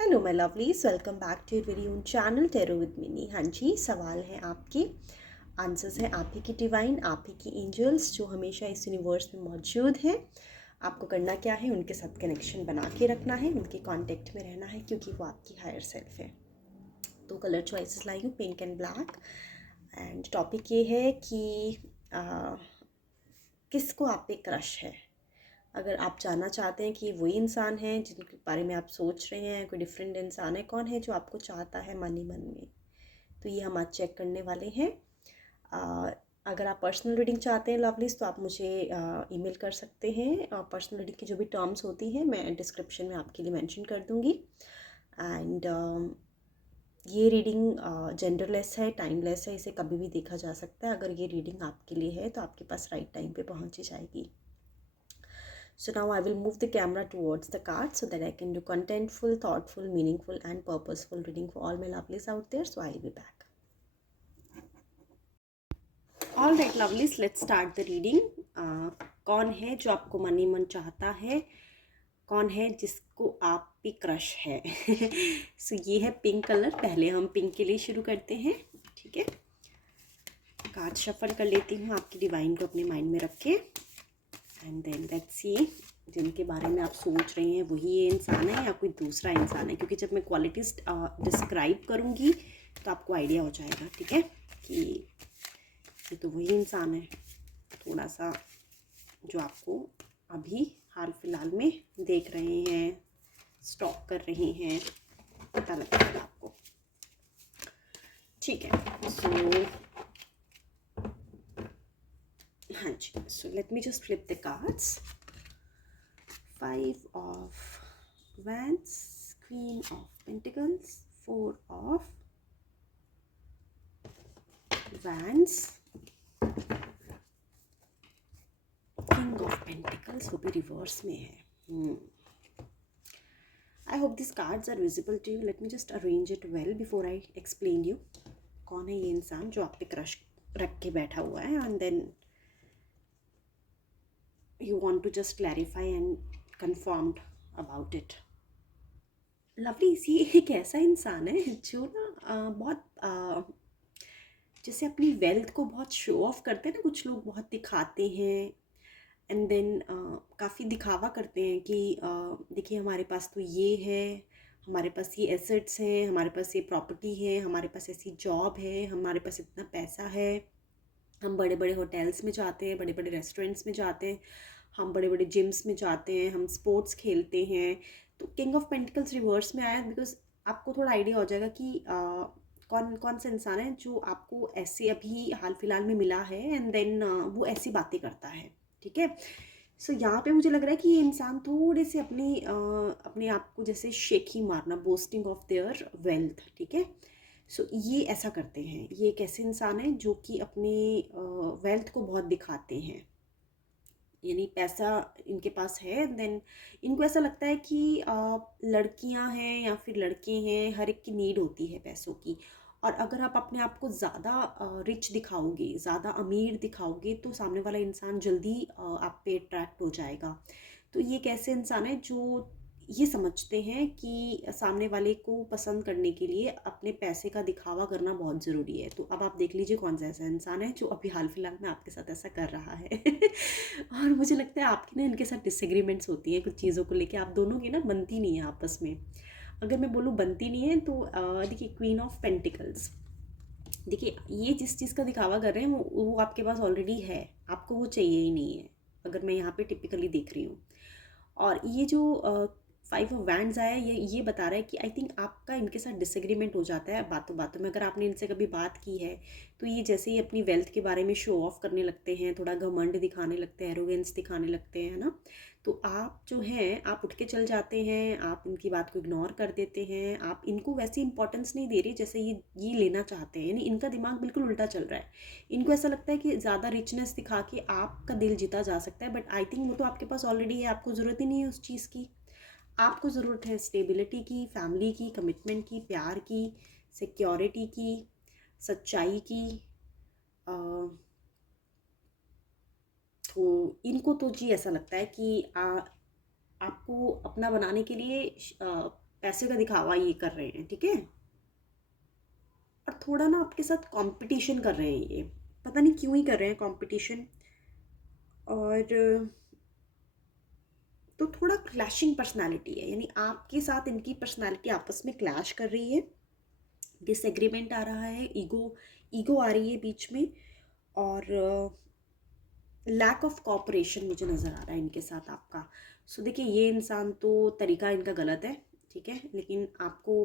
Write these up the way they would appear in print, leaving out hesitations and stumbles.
Hello my lovelies, welcome back to your very own channel tarot with Mini. हाँ जी, सवाल हैं आपके, आंसर्स हैं आप ही की डिवाइन, आप ही की एंजल्स जो हमेशा इस यूनिवर्स में मौजूद हैं। आपको करना क्या है, उनके साथ कनेक्शन बना के रखना है, उनके कांटेक्ट में रहना है, क्योंकि वो आपकी हायर सेल्फ है। तो कलर चॉइसेस लाई हूँ, pink and black. And topic ये है कि किसको आप पे क्रश है। अगर आप जानना चाहते हैं कि वही इंसान है जिनके बारे में आप सोच रहे हैं, कोई डिफरेंट इंसान है, कौन है जो आपको चाहता है मन ही मन में, तो ये हम आज चेक करने वाले हैं। अगर आप पर्सनल रीडिंग चाहते हैं लवलीज, तो आप मुझे ईमेल कर सकते हैं। पर्सनल रीडिंग की जो भी टर्म्स होती हैं मैं डिस्क्रिप्शन में आपके लिए मेंशन कर दूँगी। एंड ये रीडिंग जेंडरलेस है, टाइमलेस है, इसे कभी भी देखा जा सकता है। अगर ये रीडिंग आपके लिए है तो आपके पास राइट टाइम पे पहुँच ही जाएगी। So now I will move the camera towards the cards so that I can do contentful, thoughtful, meaningful and purposeful reading for all my lovelies out there. So I'll be back. All right lovelies, let's start the reading. कौन है जो आपको मन ही मन चाहता है, कौन है जिसको आप पे क्रश है। So ये है पिंक कलर। पहले हम पिंक के लिए शुरू करते हैं, ठीक है। कार्ड शफल कर लेती हूँ आपकी डिवाइन को अपने माइंड में रख के। एंड देन लेट्स सी, जिनके बारे में आप सोच रहे हैं वही ये इंसान है या कोई दूसरा इंसान है, क्योंकि जब मैं क्वालिटीज डिस्क्राइब करूँगी तो आपको आइडिया हो जाएगा, ठीक है, कि ये तो वही इंसान है थोड़ा सा जो आपको अभी हाल फिलहाल में देख रहे हैं, स्टॉक कर रहे हैं, पता लग जाएगा आपको, ठीक है। सो हाँ जी, so let me just flip the cards. 5 of Wands, Queen of Pentacles, 4 of Wands, King of Pentacles, वो भी रिवर्स में है। I hope these cards are visible to you. Let me just arrange it well before I explain you. कौन है ये इंसान जो आप पे क्रश रख के बैठा हुआ है, and then you want to just clarify and confirmed about it. Lovely, ये एक ऐसा इंसान है जो ना बहुत जैसे अपनी वेल्थ को बहुत शो ऑफ करते हैं ना, कुछ लोग बहुत दिखाते हैं एंड देन काफ़ी दिखावा करते हैं कि देखिए हमारे पास तो ये है, हमारे पास ये एसेट्स हैं, हमारे पास ये प्रॉपर्टी है, हमारे पास ऐसी जॉब है, हमारे पास इतना पैसा है, हम बड़े बड़े होटल्स में जाते हैं, बड़े बड़े रेस्टोरेंट्स में जाते हैं, हम बड़े बड़े जिम्स में जाते हैं, हम स्पोर्ट्स खेलते हैं। तो किंग ऑफ पेंटिकल्स रिवर्स में आया बिकॉज आपको थोड़ा आइडिया हो जाएगा कि कौन कौन सा इंसान है जो आपको ऐसे अभी हाल फिलहाल में मिला है एंड देन वो ऐसी बातें करता है, ठीक है। सो यहाँ पे मुझे लग रहा है कि ये इंसान थोड़े से अपने आप को जैसे शेखी मारना, बोस्टिंग ऑफ देयर वेल्थ, ठीक है। सो ये ऐसा करते हैं, ये एक ऐसे इंसान है जो कि अपने वेल्थ को बहुत दिखाते हैं, यानी पैसा इनके पास है देन इनको ऐसा लगता है कि लड़कियां हैं या फिर लड़के हैं, हर एक की नीड होती है पैसों की। और अगर आप अपने आप को ज़्यादा रिच दिखाओगे, ज़्यादा अमीर दिखाओगे, तो सामने वाला इंसान जल्दी आप पे अट्रैक्ट हो जाएगा। तो ये एक ऐसे इंसान है जो ये समझते हैं कि सामने वाले को पसंद करने के लिए अपने पैसे का दिखावा करना बहुत ज़रूरी है। तो अब आप देख लीजिए कौन सा ऐसा इंसान है जो अभी हाल फिलहाल में आपके साथ ऐसा कर रहा है। और मुझे लगता है आपकी ना इनके साथ डिसएग्रीमेंट्स होती हैं कुछ चीज़ों को लेके, आप दोनों की ना बनती नहीं है आपस में। अगर मैं बोलूँ बनती नहीं है तो देखिए क्वीन ऑफ पेंटिकल्स, देखिए ये जिस चीज़ का दिखावा कर रहे हैं वो आपके पास ऑलरेडी है, आपको वो चाहिए ही नहीं है, अगर मैं यहाँ पे टिपिकली देख रही हूँ। और ये जो 5 ऑफ वैंड्स आया है, ये बता रहा है कि आई थिंक आपका इनके साथ डिसएग्रीमेंट हो जाता है बातों बातों में। अगर आपने इनसे कभी बात की है तो ये जैसे ही अपनी वेल्थ के बारे में शो ऑफ करने लगते हैं, थोड़ा घमंड दिखाने लगते हैं, एरोगेंस दिखाने लगते हैं ना, तो आप जो हैं आप उठ के चल जाते हैं, आप इनकी बात को इग्नोर कर देते हैं, आप इनको वैसी इंपॉर्टेंस नहीं दे रही जैसे ये लेना चाहते हैं। यानी इनका दिमाग बिल्कुल उल्टा चल रहा है। इनको ऐसा लगता है कि ज़्यादा रिचनेस दिखा के आपका दिल जीता जा सकता है, बट आई थिंक वो तो आपके पास ऑलरेडी है, आपको ज़रूरत ही नहीं है उस चीज़ की। आपको ज़रूरत है स्टेबिलिटी की, फैमिली की, कमिटमेंट की, प्यार की, सिक्योरिटी की, सच्चाई की। तो इनको तो जी ऐसा लगता है कि आपको अपना बनाने के लिए पैसे का दिखावा ये कर रहे हैं, ठीक है। और थोड़ा ना आपके साथ कंपटीशन कर रहे हैं ये, पता नहीं क्यों ही कर रहे हैं कंपटीशन। और तो थोड़ा क्लैशिंग पर्सनालिटी है, यानी आपके साथ इनकी पर्सनालिटी आपस में क्लैश कर रही है, डिसएग्रीमेंट आ रहा है, ईगो ईगो आ रही है बीच में। और लैक ऑफ कॉपरेशन मुझे नज़र आ रहा है इनके साथ आपका। सो देखिए, ये इंसान तो तरीका इनका गलत है, ठीक है, लेकिन आपको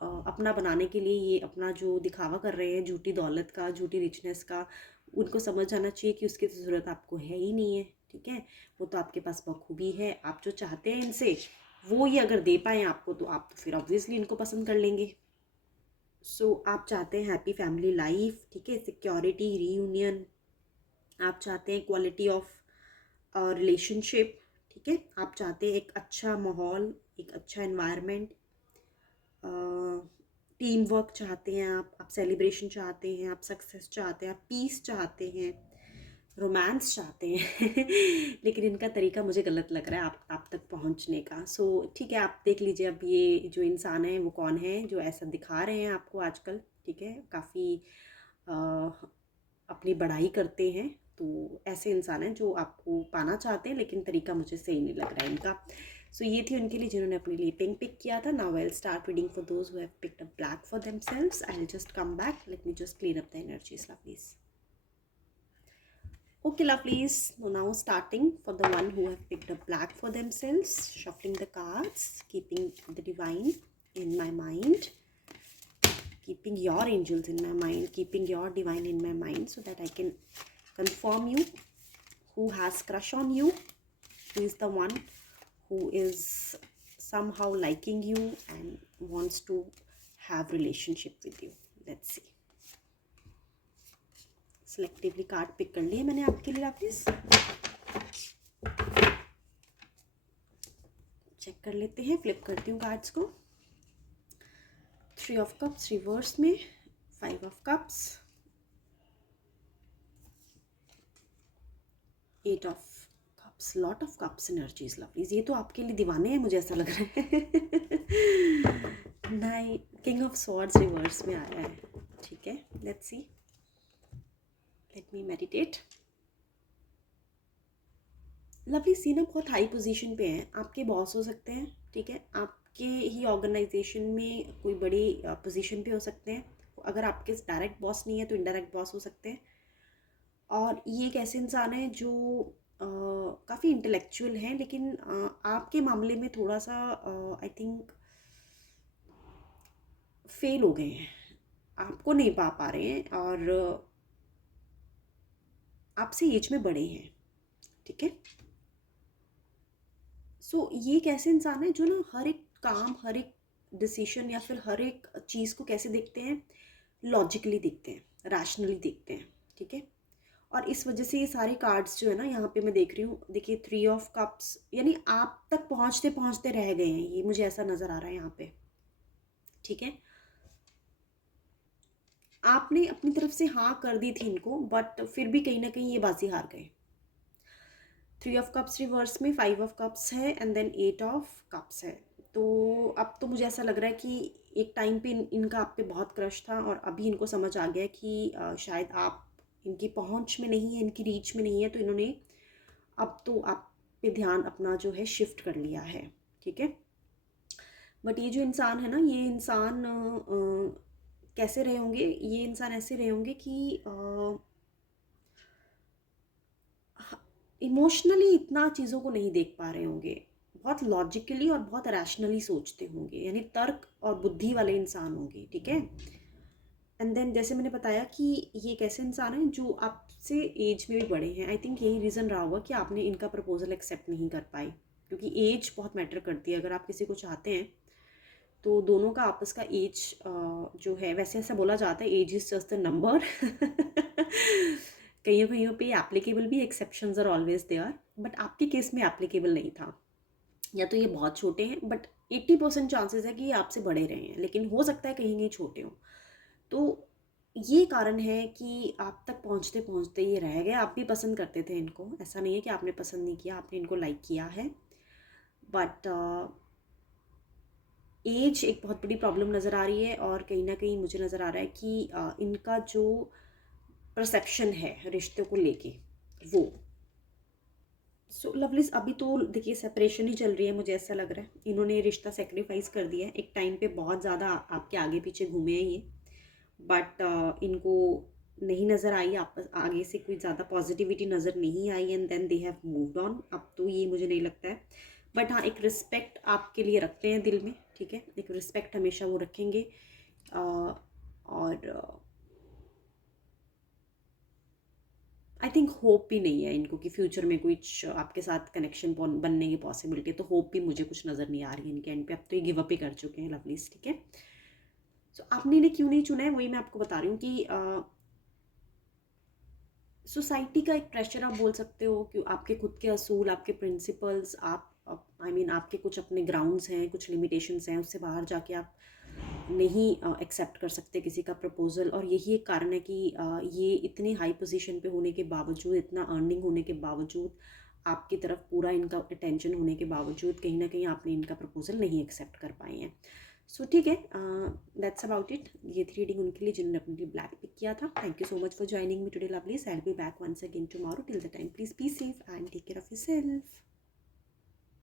अपना बनाने के लिए ये अपना जो दिखावा कर रहे हैं झूठी दौलत का, झूठी रिचनेस का, उनको समझ आना चाहिए कि उसकी तो ज़रूरत आपको है ही नहीं है, ठीक है। वो तो आपके पास बखूबी है, आप जो चाहते हैं इनसे वो ये अगर दे पाएँ आपको, तो आप तो फिर ऑब्वियसली इनको पसंद कर लेंगे। सो आप चाहते हैं हैप्पी फैमिली लाइफ, ठीक है, सिक्योरिटी, रीयूनियन, आप चाहते हैं क्वालिटी ऑफ रिलेशनशिप, ठीक है, आप चाहते हैं एक अच्छा माहौल, एक अच्छा एनवायरनमेंट, टीम वर्क चाहते हैं, आप सेलिब्रेशन चाहते हैं, आप सक्सेस चाहते हैं, आप पीस चाहते हैं, रोमांस चाहते हैं लेकिन इनका तरीका मुझे गलत लग रहा है आप तक पहुंचने का। सो ठीक है, आप देख लीजिए अब ये जो इंसान है वो कौन है जो ऐसा दिखा रहे हैं आपको आजकल, ठीक है, काफ़ी अपनी बढ़ाई करते हैं। तो ऐसे इंसान हैं जो आपको पाना चाहते हैं, लेकिन तरीका मुझे सही नहीं लग रहा है इनका। सो ये थी उनके लिए जिन्होंने अपने लिए पिंक पिक किया था। Now I will start reading for those who have picked up black for themselves. I will just come back, late me just clean up the energies lovelies. Okay, lovelies. So now starting for the one who have picked up black for themselves, shuffling the cards, keeping the divine in my mind, keeping your angels in my mind, keeping your divine in my mind, so that I can confirm you who has crush on you, who is the one who is somehow liking you and wants to have relationship with you. Let's see. Selectively card pick कर लिए मैंने आपके लिए वापस। Check कर लेते हैं, flip करती हूँ कार्ड्स को। 3 ऑफ कप्स रिवर्स में, 5 of cups, 8 of cups, lot of cups energies lovelies. ये तो आपके लिए दीवाने हैं मुझे ऐसा लग रहा है nine, king of swords reverse में आया है, ठीक है। Let's see, let me meditate. Lovely सी ना बहुत हाई पोजीशन पे हैं, आपके बॉस हो सकते हैं, ठीक है, आपके ही ऑर्गेनाइजेशन में कोई बड़ी पोजीशन पे हो सकते हैं। अगर आपके डायरेक्ट बॉस नहीं है तो इनडायरेक्ट बॉस हो सकते हैं। और ये एक ऐसे इंसान है जो काफ़ी इंटेलेक्चुअल हैं, लेकिन आपके मामले में थोड़ा सा आई थिंक फेल हो गए हैं, आपको नहीं पा रहे हैं, और आपसे एज में बड़े हैं, ठीक है। सो ये एक ऐसे इंसान है जो ना हर एक काम, हर एक डिसीजन या फिर हर एक चीज़ को कैसे देखते हैं, लॉजिकली देखते हैं, रैशनली देखते हैं, ठीक है। और इस वजह से ये सारे कार्ड्स जो है ना यहाँ पे मैं देख रही हूँ, देखिए 3 ऑफ कप्स, यानी आप तक पहुँचते पहुँचते रह गए हैं, ये मुझे ऐसा नज़र आ रहा है यहाँ पे, ठीक है। आपने अपनी तरफ से हाँ कर दी थी इनको, बट फिर भी कहीं ना कहीं ये बाजी हार गए। 3 ऑफ कप्स रिवर्स में, 5 ऑफ कप्स है, एंड देन 8 ऑफ कप्स है। तो अब तो मुझे ऐसा लग रहा है कि एक टाइम पे इनका आप पे बहुत क्रश था, और अभी इनको समझ आ गया कि शायद आप इनकी पहुंच में नहीं है, इनकी रीच में नहीं है, तो इन्होंने अब तो आप पे ध्यान अपना जो है शिफ्ट कर लिया है, ठीक है। बट ये जो इंसान है ना, ये इंसान कैसे रहे होंगे, ये इंसान ऐसे रहे होंगे कि इमोशनली इतना चीज़ों को नहीं देख पा रहे होंगे, बहुत लॉजिकली और बहुत रैशनली सोचते होंगे, यानी तर्क और बुद्धि वाले इंसान होंगे, ठीक है। एंड देन जैसे मैंने बताया कि ये एक ऐसे इंसान है जो आपसे एज में भी बड़े हैं। आई थिंक यही रीज़न रहा होगा कि आपने इनका प्रपोजल एक्सेप्ट नहीं कर पाई, क्योंकि एज बहुत मैटर करती है। अगर आप किसी को चाहते हैं तो दोनों का आपस का एज जो है, वैसे ऐसा बोला जाता है age is just the number कईयों कईयों पे एप्लीकेबल भी, exceptions are always there, but आपके केस में एप्लीकेबल नहीं था। या तो ये बहुत छोटे हैं, बट 80% चांसेस है कि ये आपसे बड़े रहे हैं, लेकिन हो सकता है कहीं कहीं छोटे हों। तो ये कारण है कि आप तक पहुंचते पहुंचते ये रह गए। आप भी पसंद करते थे इनको, ऐसा नहीं है कि आपने पसंद नहीं किया, आपने इनको लाइक किया है, बट एज एक बहुत बड़ी प्रॉब्लम नज़र आ रही है, और कहीं ना कहीं मुझे नज़र आ रहा है कि इनका जो परसेप्शन है रिश्ते को लेके वो। सो लवलीज, अभी तो देखिए सेपरेशन ही चल रही है, मुझे ऐसा लग रहा है इन्होंने रिश्ता सेक्रीफाइस कर दिया है। एक टाइम पे बहुत ज़्यादा आपके आगे पीछे घूमे हैं ये, बट इनको नहीं नज़र आई आपस आगे से कोई ज़्यादा पॉजिटिविटी नज़र नहीं आई, and then they have moved on. अब तो ये मुझे नहीं लगता है, बट हाँ एक रिस्पेक्ट आपके लिए रखते हैं दिल में, ठीक है, एक रिस्पेक्ट हमेशा वो रखेंगे। और आई थिंक होप भी नहीं है इनको कि फ्यूचर में कुछ आपके साथ कनेक्शन बनने की पॉसिबिलिटी है, तो होप भी मुझे कुछ नज़र नहीं आ रही है इनके एंड पे। अब तो ये गिव अप ही कर चुके हैं लवलीज, ठीक है। सो आपने इन्हें क्यों नहीं चुना है वही मैं आपको बता रही हूँ कि सोसाइटी का एक प्रेशर आप बोल सकते हो, कि आपके खुद के असूल, आपके प्रिंसिपल्स, आप आई मीन आपके कुछ अपने ग्राउंड्स हैं, कुछ लिमिटेशंस हैं, उससे बाहर जाके आप नहीं एक्सेप्ट कर सकते किसी का प्रपोजल। और यही एक कारण है कि ये इतनी हाई पोजीशन पे होने के बावजूद, इतना अर्निंग होने के बावजूद, आपकी तरफ पूरा इनका अटेंशन होने के बावजूद कहीं ना कहीं आपने इनका प्रपोजल नहीं एक्सेप्ट कर पाए हैं। सो ठीक है, दैट्स अबाउट इट। ये थी रीडिंग उनके लिए जिन्होंने अपने लिए ब्लैक पिक किया था। Thank you so much for joining me today lovelies. I will be back once again tomorrow. Till the time please be safe and take care of yourself.